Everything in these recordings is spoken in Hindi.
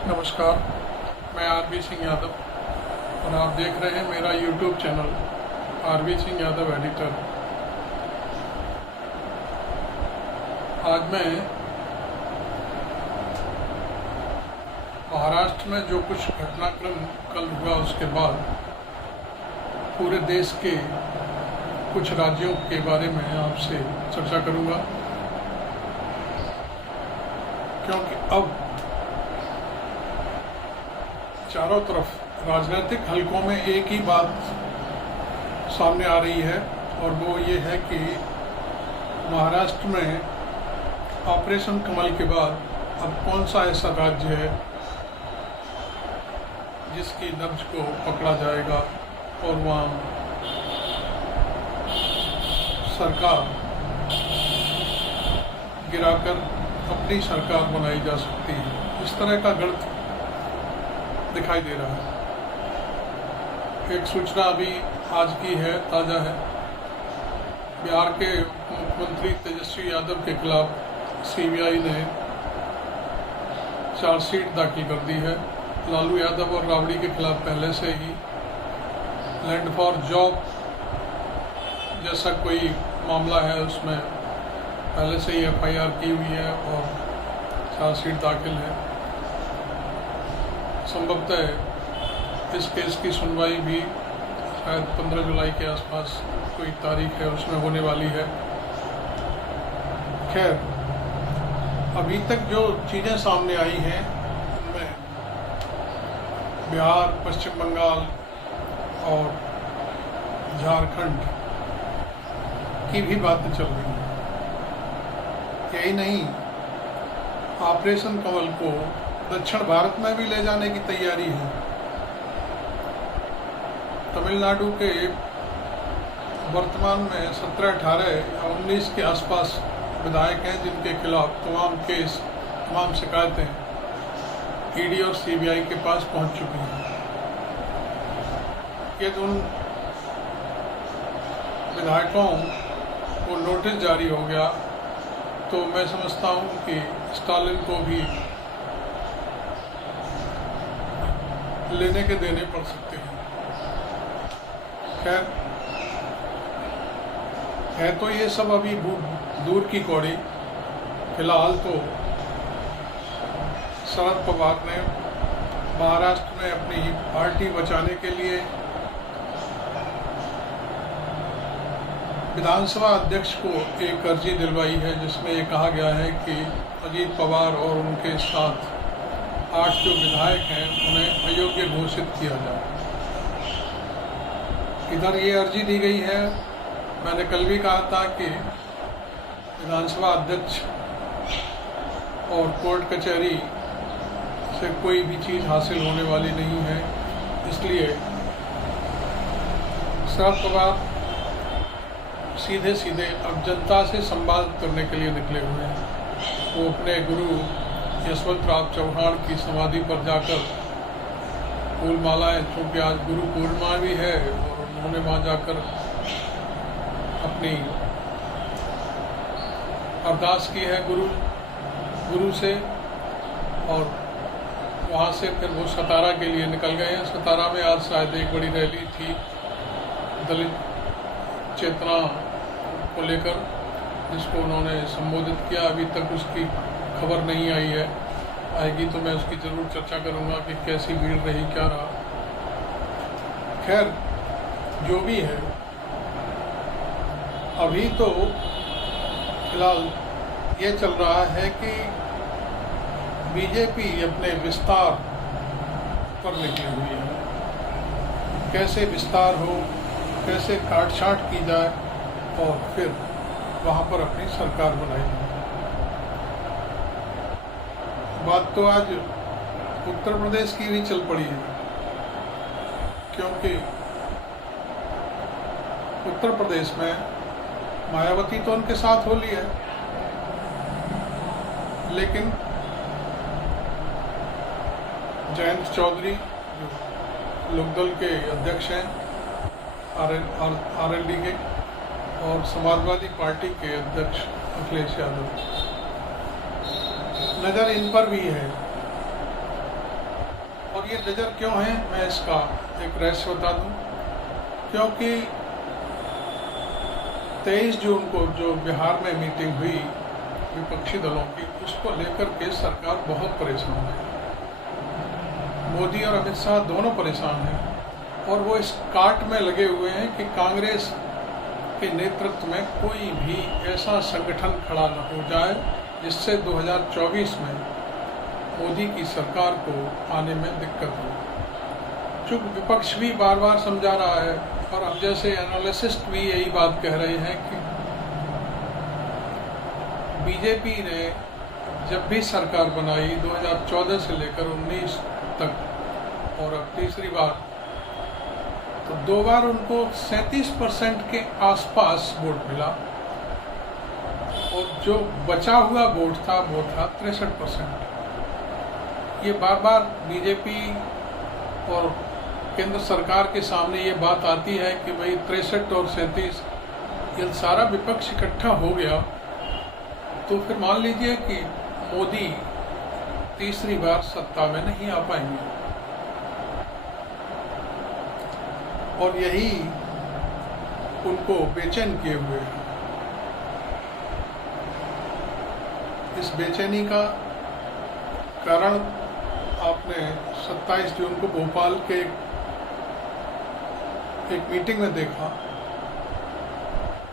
नमस्कार, मैं आरवी सिंह यादव और आप देख रहे हैं मेरा YouTube channel R V Singh Yadav editor. आज मैं महाराष्ट्र में जो कुछ घटनाक्रम कल हुआ उसके बाद पूरे देश के कुछ राज्यों के बारे में आपसे चर्चा करूंगा, क्योंकि अब चारों तरफ राजनीतिक हलकों में एक ही बात सामने आ रही है और वो ये है कि महाराष्ट्र में ऑपरेशन कमल के बाद अब कौन सा ऐसा राज्य है जिसकी नब्ज को पकड़ा जाएगा और वहाँ सरकार गिराकर अपनी सरकार बनाई जा सकती है। इस तरह का गणित दिखाई दे रहा है। एक सूचना अभी आज की है, ताज़ा है। बिहार के मुख्यमंत्री तेजस्वी यादव के खिलाफ सीबीआई ने चार्जशीट दाखिल कर दी है। लालू यादव और राबड़ी के खिलाफ पहले से ही लैंड फॉर जॉब जैसा कोई मामला है, उसमें पहले से ही एफआईआर की हुई है और चार्जशीट दाखिल है। संभवतः इस केस की सुनवाई भी शायद 15 जुलाई के आसपास कोई तारीख है उसमें होने वाली है। खैर, अभी तक जो चीज़ें सामने आई हैं उनमें बिहार, पश्चिम बंगाल और झारखंड की भी बातें चल रही हैं। यही नहीं, ऑपरेशन कमल को दक्षिण भारत में भी ले जाने की तैयारी है। तमिलनाडु के वर्तमान में 17, 18 या 19 के आसपास विधायक हैं जिनके खिलाफ तमाम शिकायतें ईडी और सीबीआई के पास पहुंच चुकी हैं। यदि उन विधायकों को नोटिस जारी हो गया तो मैं समझता हूं कि स्टालिन को भी लेने के देने पड़ सकते हैं। खैर, है तो ये सब अभी दूर की कौड़ी। फिलहाल तो शरद पवार ने महाराष्ट्र में अपनी पार्टी बचाने के लिए विधानसभा अध्यक्ष को एक अर्जी दिलवाई है, जिसमें ये कहा गया है कि अजीत पवार और उनके साथ 8 जो विधायक हैं उन्हें अयोग्य घोषित किया जाए। इधर ये अर्जी दी गई है। मैंने कल भी कहा था कि विधानसभा अध्यक्ष और कोर्ट कचहरी से कोई भी चीज़ हासिल होने वाली नहीं है, इसलिए शरद पवार सीधे सीधे अब जनता से संवाद करने के लिए निकले हुए हैं। वो अपने गुरु यशवंतराव चौहान की समाधि पर जाकर फूल मालाएं, क्योंकि आज गुरु पूर्णिमा भी है, और उन्होंने वहाँ जाकर अपनी अरदास की है गुरु से, और वहाँ से फिर वो सतारा के लिए निकल गए हैं। सतारा में आज शायद एक बड़ी रैली थी दलित चेतना को लेकर, जिसको उन्होंने संबोधित किया। अभी तक उसकी खबर नहीं आई है, आएगी तो मैं उसकी ज़रूर चर्चा करूंगा कि कैसी भीड़ रही, क्या रहा। खैर, जो भी है, अभी तो फिलहाल ये चल रहा है कि बीजेपी अपने विस्तार पर निकली हुई है। कैसे विस्तार हो, कैसे काट-छांट की जाए और फिर वहाँ पर अपनी सरकार बनाई जाए। बात तो आज उत्तर प्रदेश की भी चल पड़ी है, क्योंकि उत्तर प्रदेश में मायावती तो उनके साथ हो लिया है, लेकिन जयंत चौधरी जो लोकदल के अध्यक्ष हैं आरएलडी के, और समाजवादी पार्टी के अध्यक्ष अखिलेश यादव, नज़र इन पर भी है ये नज़र क्यों है, मैं इसका एक रहस्य बता दूं। क्योंकि 23 जून को जो बिहार में मीटिंग हुई विपक्षी दलों की, उसको लेकर के सरकार बहुत परेशान है। मोदी और अमित शाह दोनों परेशान हैं और वो इस काट में लगे हुए हैं कि कांग्रेस के नेतृत्व में कोई भी ऐसा संगठन खड़ा न हो जाए जिससे 2024 में मोदी की सरकार को आने में दिक्कत हो। चूँकि विपक्ष भी बार बार समझा रहा है और अब जैसे एनालिसिस्ट भी यही बात कह रहे हैं कि बीजेपी ने जब भी सरकार बनाई 2014 से लेकर 19 तक और अब तीसरी बार, तो 2 बार उनको 37% के आसपास वोट मिला और जो बचा हुआ वोट था वो था 63%। ये बार बार बीजेपी और केंद्र सरकार के सामने ये बात आती है कि भाई 63 और 37 ये सारा विपक्ष इकट्ठा हो गया तो फिर मान लीजिए कि मोदी तीसरी बार सत्ता में नहीं आ पाएंगे। और यही उनको बेचैन किए हुए हैं। इस बेचैनी का कारण आपने 27 जून को भोपाल के एक मीटिंग में देखा।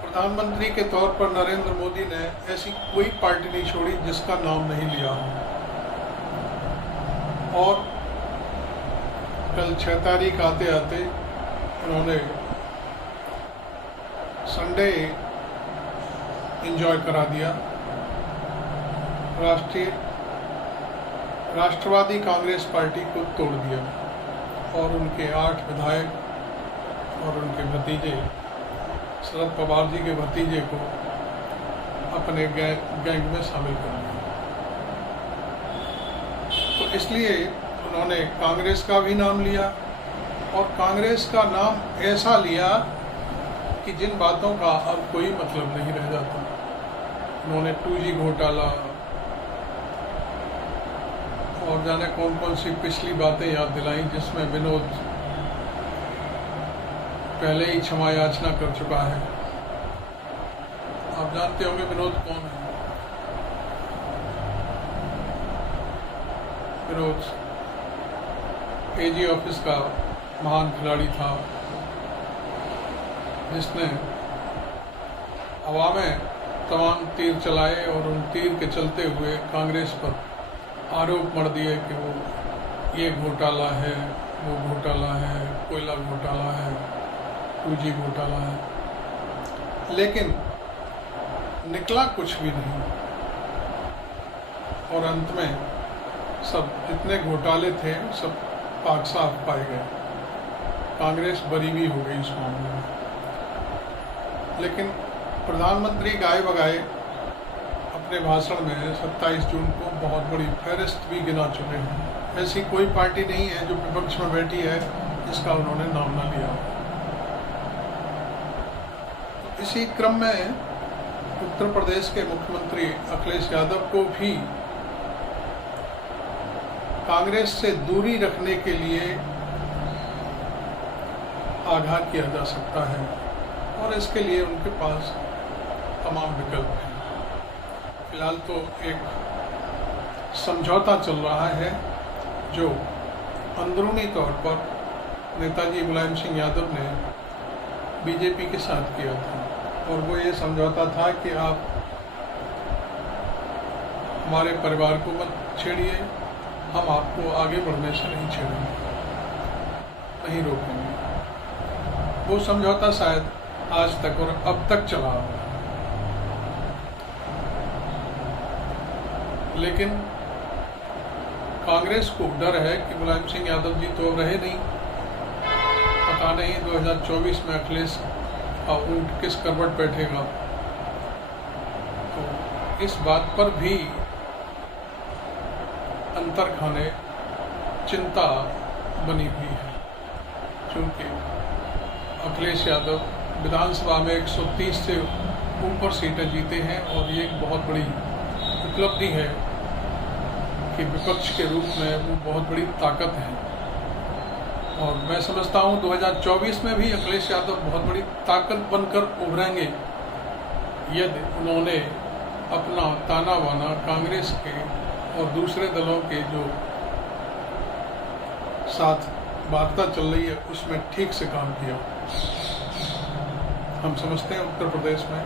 प्रधानमंत्री के तौर पर नरेंद्र मोदी ने ऐसी कोई पार्टी नहीं छोड़ी जिसका नाम नहीं लिया हो। और कल 6 तारीख आते आते उन्होंने संडे एंजॉय करा दिया। राष्ट्रवादी कांग्रेस पार्टी को तोड़ दिया और उनके 8 विधायक और उनके भतीजे शरद पवार जी के भतीजे को अपने गैंग में शामिल कर लिया। तो इसलिए उन्होंने कांग्रेस का भी नाम लिया और कांग्रेस का नाम ऐसा लिया कि जिन बातों का अब कोई मतलब नहीं रह जाता। उन्होंने 2G घोटाला और जाने कौन कौन सी पिछली बातें याद दिलाई जिसमें विनोद पहले ही क्षमा याचना कर चुका है। आप जानते होंगे विनोद कौन है। विनोद AG ऑफिस का महान खिलाड़ी था जिसने हवा में तमाम तीर चलाए और उन तीर के चलते हुए कांग्रेस पर आरोप मढ़ दिए कि वो ये घोटाला है, वो घोटाला है, कोयला घोटाला है, 2G घोटाला है। लेकिन निकला कुछ भी नहीं और अंत में सब जितने घोटाले थे सब पाक साफ पाए गए। कांग्रेस बरी भी हो गई इस मामले में। लेकिन प्रधानमंत्री गाए बगाए अपने भाषण में 27 जून को बहुत बड़ी फहरिस्त भी गिना चुके हैं। ऐसी कोई पार्टी नहीं है जो विपक्ष में बैठी है जिसका उन्होंने नाम न लिया। इसी क्रम में उत्तर प्रदेश के मुख्यमंत्री अखिलेश यादव को भी कांग्रेस से दूरी रखने के लिए आगाह किया जा सकता है और इसके लिए उनके पास तमाम विकल्प हैं। फिलहाल तो एक समझौता चल रहा है जो अंदरूनी तौर पर नेताजी मुलायम सिंह यादव ने बीजेपी के साथ किया था और वो ये समझौता था कि आप हमारे परिवार को मत छेड़िए, हम आपको आगे बढ़ने से नहीं छेड़ेंगे, नहीं रोकेंगे। वो समझौता शायद आज तक और अब तक चला हुआ है। लेकिन कांग्रेस को डर है कि मुलायम सिंह यादव जी तो रहे नहीं, पता नहीं 2024 में अखिलेश का ऊंट किस करवट बैठेगा। तो इस बात पर भी अंतर खाने चिंता बनी हुई है, क्योंकि अखिलेश यादव विधानसभा में 130 से ऊपर सीटें जीते हैं और ये एक बहुत बड़ी उपलब्धि है कि विपक्ष के रूप में वो बहुत बड़ी ताकत है। और मैं समझता हूँ 2024 में भी अखिलेश यादव बहुत बड़ी ताकत बनकर उभरेंगे यदि उन्होंने अपना ताना बाना कांग्रेस के और दूसरे दलों के जो साथ वार्ता चल रही है उसमें ठीक से काम किया। हम समझते हैं उत्तर प्रदेश में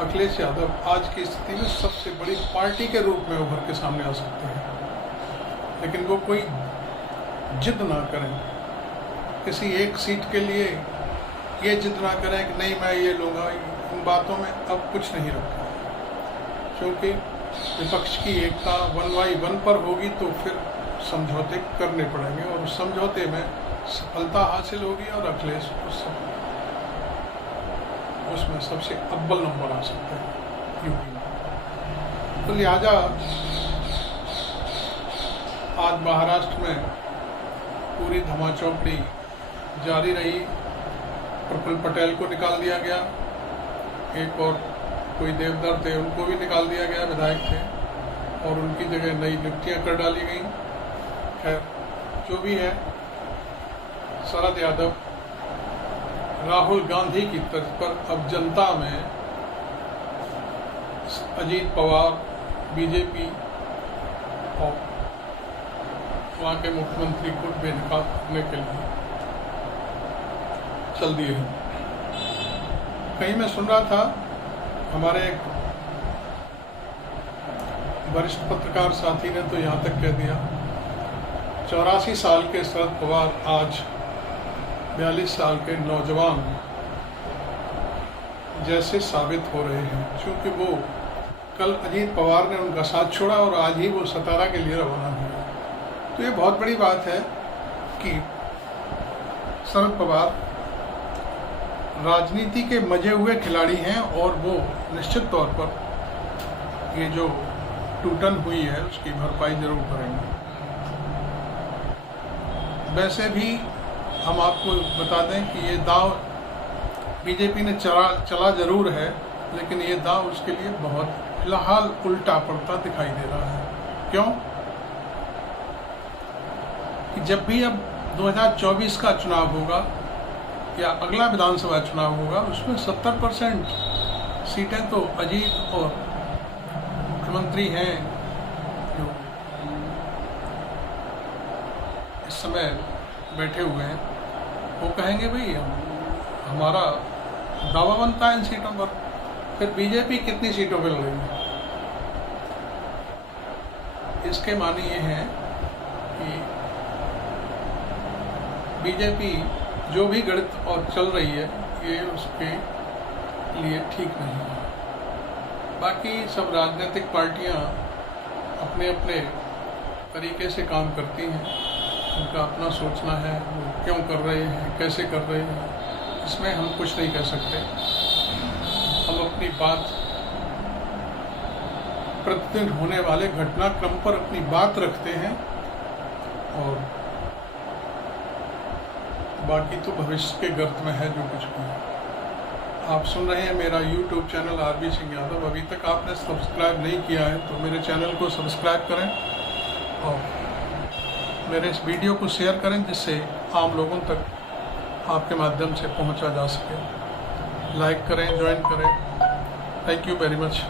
अखिलेश यादव आज की स्थिति में सबसे बड़ी पार्टी के रूप में उभर के सामने आ सकते हैं, लेकिन वो कोई जिद ना करें किसी एक सीट के लिए, ये जिद ना करें कि नहीं मैं ये लूँगा। इन बातों में अब कुछ नहीं रखा, क्योंकि विपक्ष की एकता 1x1 पर होगी तो फिर समझौते करने पड़ेंगे और उस समझौते में सफलता हासिल होगी और अखिलेश उसमें सबसे अव्वल नंबर आ सकते हैं यूपी में। तो लिहाजा आज महाराष्ट्र में पूरी धमाचौकड़ी जारी रही। प्रफुल्ल पटेल को निकाल दिया गया, एक और कोई देवदर थे उनको भी निकाल दिया गया, विधायक थे, और उनकी जगह नई नियुक्तियां कर डाली गई। खैर जो भी है, शरद यादव राहुल गांधी की तर्ज पर अब जनता में अजीत पवार बीजेपी और वहाँ के मुख्यमंत्री को बेनकाब करने के लिए चल दिए हैं। कहीं मैं सुन रहा था, हमारे एक वरिष्ठ पत्रकार साथी ने तो यहाँ तक कह दिया 84 साल के शरद पवार आज 42 साल के नौजवान जैसे साबित हो रहे हैं, क्योंकि वो कल अजीत पवार ने उनका साथ छोड़ा और आज ही वो सतारा के लिए रवाना हुए। तो ये बहुत बड़ी बात है कि शरद पवार राजनीति के मजे हुए खिलाड़ी हैं और वो निश्चित तौर पर ये जो टूटन हुई है उसकी भरपाई जरूर करेंगे। वैसे भी हम आपको बता दें कि ये दांव बीजेपी ने चला जरूर है, लेकिन ये दांव उसके लिए बहुत फिलहाल उल्टा पड़ता दिखाई दे रहा है। क्यों? कि जब भी अब 2024 का चुनाव होगा या अगला विधानसभा चुनाव होगा, उसमें 70% सीटें तो अजीत और मुख्यमंत्री हैं जो इस समय बैठे हुए हैं, वो कहेंगे भाई हमारा दावा बनता है इन सीटों पर। फिर बीजेपी कितनी सीटों पर लड़ेगी? इसके माने ये हैं कि बीजेपी जो भी गणित और चल रही है ये उसके लिए ठीक नहीं है। बाकी सब राजनीतिक पार्टियां अपने अपने तरीके से काम करती हैं, उनका अपना सोचना है, वो क्यों कर रहे हैं, कैसे कर रहे हैं, इसमें हम कुछ नहीं कह सकते। हम अपनी बात प्रतिदिन होने वाले घटनाक्रम पर अपनी बात रखते हैं और बाकी तो भविष्य के गर्त में है जो कुछ भी है। आप सुन रहे हैं मेरा YouTube channel R B Singh Yadav. अभी तक आपने सब्सक्राइब नहीं किया है तो मेरे चैनल को सब्सक्राइब करें और मेरे इस वीडियो को शेयर करें, जिससे आम लोगों तक आपके माध्यम से पहुंचा जा सके। लाइक करें, ज्वाइन करें। Thank you very much.